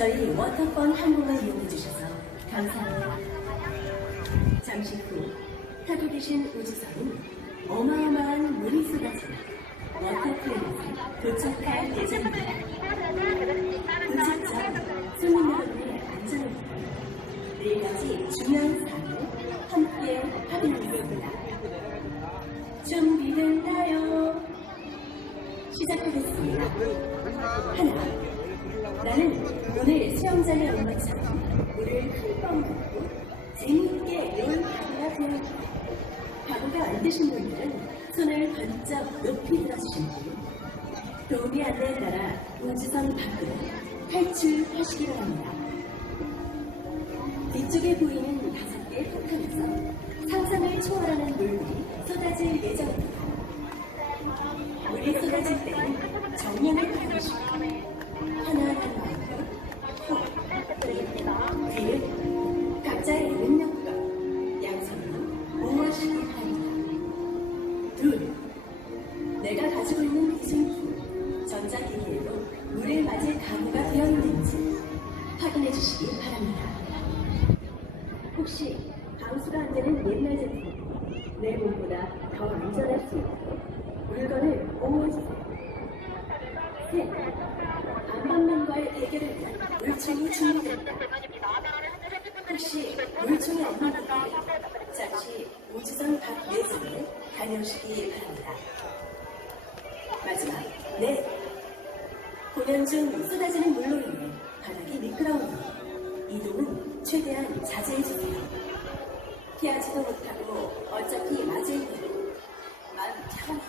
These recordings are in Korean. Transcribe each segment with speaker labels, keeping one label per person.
Speaker 1: 워터펀 항공을 이용해 주셔서 감사합니다. 잠시 후 타고 계신 우주선은 어마어마한 물이 쏟아진 워터플레이에 도착할 예정입니다. 도착 전 손님 여러분의 네 가지 중요한 사항을 함께 확인하겠습니다. 준비됐나요? 시작하겠습니다. 하나. 나는 오늘 수영장에 온 것처럼 물을 흠뻑 먹고 재미있게 놀 가구가 되었다. 가구가 안 되신 분들은 손을 번쩍 높이 들어주시고 도우미 안내에 따라 우주선 밖으로 탈출하시기 바랍니다. 뒤쪽에 보이는 다섯 개의 폭탄에서 상상을 초월하는 물이 쏟아질 예정입니다. 물이 쏟아질 때는 정면을 바라보시고 혹시 방수가 안 되는 옛날 제품, 내 몸보다 더 안전할 수 있도록 물건을 보호해주세요. 셋, 안반면과의 대결을 위한 물총이 준비됩니다. 혹시 물총이 없는 분들 잠시 우주선 밖 내선에 다녀오시기 바랍니다. 마지막, 넷. 공연 중 쏟아지는 물로 인해 바닥이 이동은 최대한 자제해주세요. 피하지도 못하고 어차피 맞을 테니 마음 편히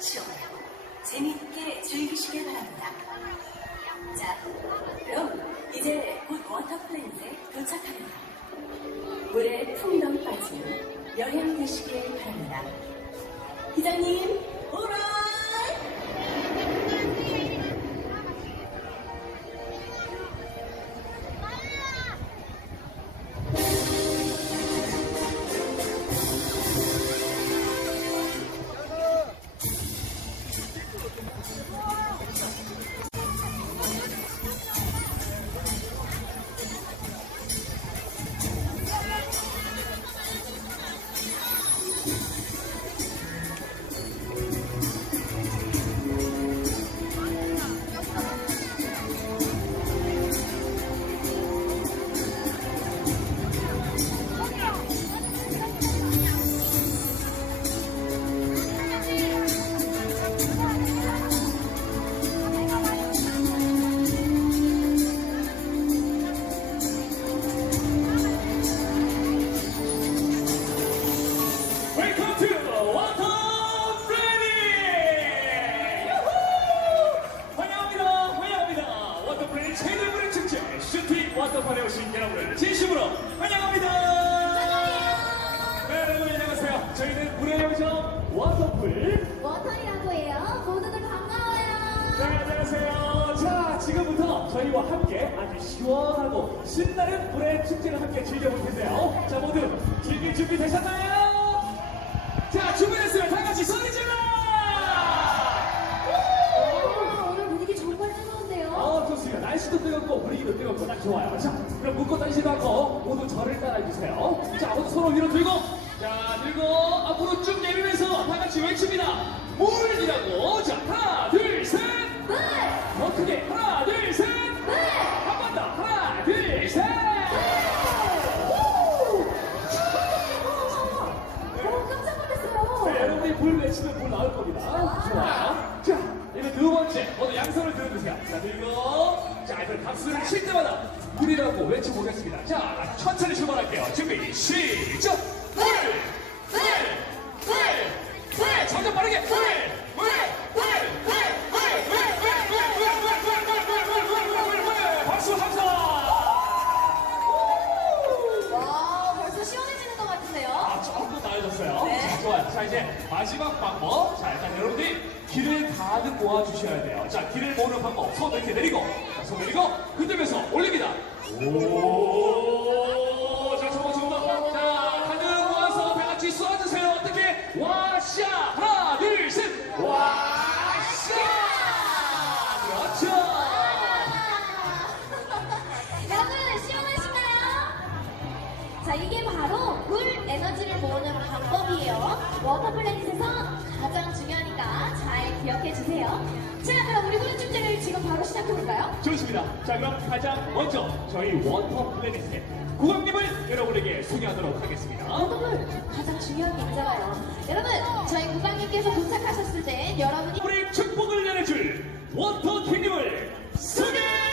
Speaker 1: 시원하고 재미있게 즐기시길 바랍니다. 자, 그럼 이제 곧 워터플레이에 도착합니다. 물에 풍덩 빠지는 여행 되시길 바랍니다. 기장님, 오라
Speaker 2: 물의 축제 슈팅 워터파크에 오신 여러분을 진심으로 환영합니다. 네, 여러분 안녕하세요. 저희는 물의 요정 워터풀.
Speaker 3: 워터리라고 해요. 모두들 반가워요.
Speaker 2: 네, 안녕하세요. 자, 지금부터 저희와 함께 아주 시원하고 신나는 물의 축제를 함께 즐겨볼 텐데요. 자, 모두 즐길 준비 되셨나요? 좋아요. 자, 그럼 묶고 다니시도 않고 모두 저를 따라해주세요. 자, 모두 손을 위로 들고 자, 들고 앞으로 쭉 내리면서 다 같이 외칩니다. 물이라고. 자, 하나, 둘, 셋.
Speaker 3: 물!
Speaker 2: 더 크게. 하나, 둘, 셋.
Speaker 3: 물!
Speaker 2: 한번 더. 하나, 둘, 셋. 자, 여러분이 외치면 불 나올 겁니다. 좋아요. 자, 이제 두 번째. 모두 양손을 들어주세요. 자, 들고. 자, 이제 박수를 물이라고 외쳐보겠습니다. 자, 천천히 출발할게요. 준비, 시작! 물! 물! 물! 물! 점점 빠르게! 물! 물! 물! 물! 박수 감사!
Speaker 3: 와, 벌써 시원해지는 것 같은데요?
Speaker 2: 아, 조금 나아졌어요.
Speaker 3: 네.
Speaker 2: 자, 좋아요. 자, 이제 마지막 방법. 자, 일단 여러분들이 길을 가득 모아주셔야 돼요. 자, 길을 모으는 방법. 손 이렇게 내리고, 자, 손 내리고, 흔들면서 올립니다. 오, 자, 정말 정말. 자, 가득 모아서 다 같이 쏴주세요. 어떻게? 와샤! 하나, 둘, 셋! 와샤! 그렇죠! 여러분 시원하신가요? 자 이게 바로 물 에너지를 모으는 방법이에요.
Speaker 3: 워터 플래닛에서 가장 중요하니까 잘 기억해 주세요. 자, 그럼 우리 소리 축제를 지금 바로 시작해볼까요?
Speaker 2: 좋습니다. 자, 그럼 가장 먼저 저희 워터 플래닛의 국왕님을 여러분에게 소개하도록 하겠습니다.
Speaker 3: 여러분, 가장 중요한 게 있잖아요. 여러분, 저희 국왕님께서 도착하셨을 때 여러분이
Speaker 2: 우리 축복을 내려줄 워터 킹님을 소개!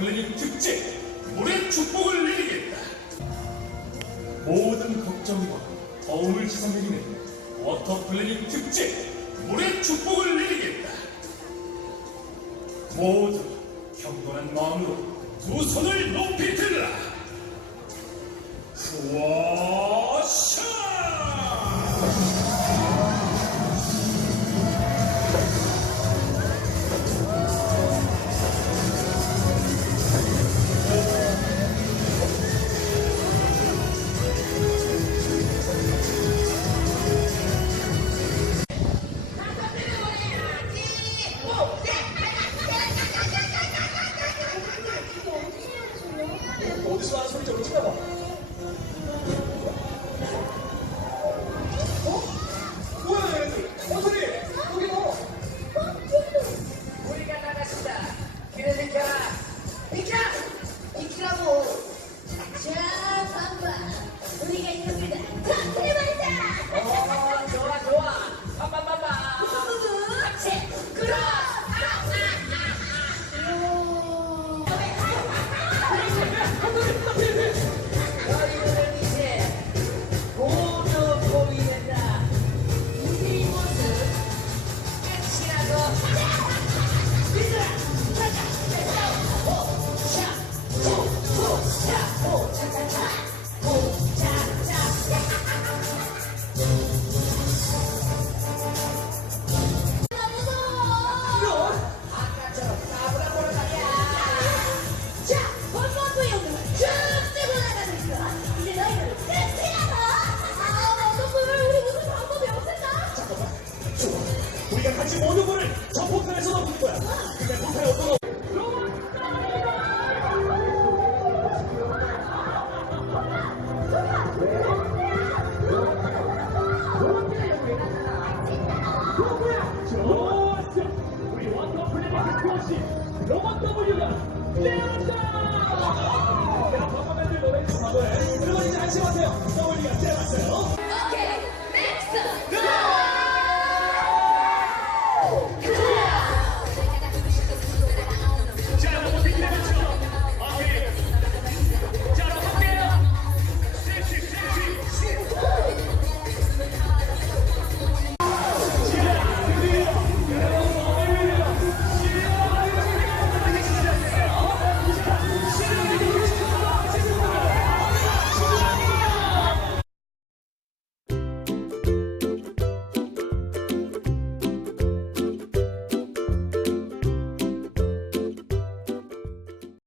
Speaker 3: 걸리는
Speaker 2: 특집 물의 축복을 내리겠다. 모든 걱정과 더움을 씻어내리는 워터 플래닝 특집 물의 축복을 내리겠다. 모두 경건한 마음으로 두 손을 높이 들라. 후와샤!
Speaker 3: 지나가
Speaker 2: ロボット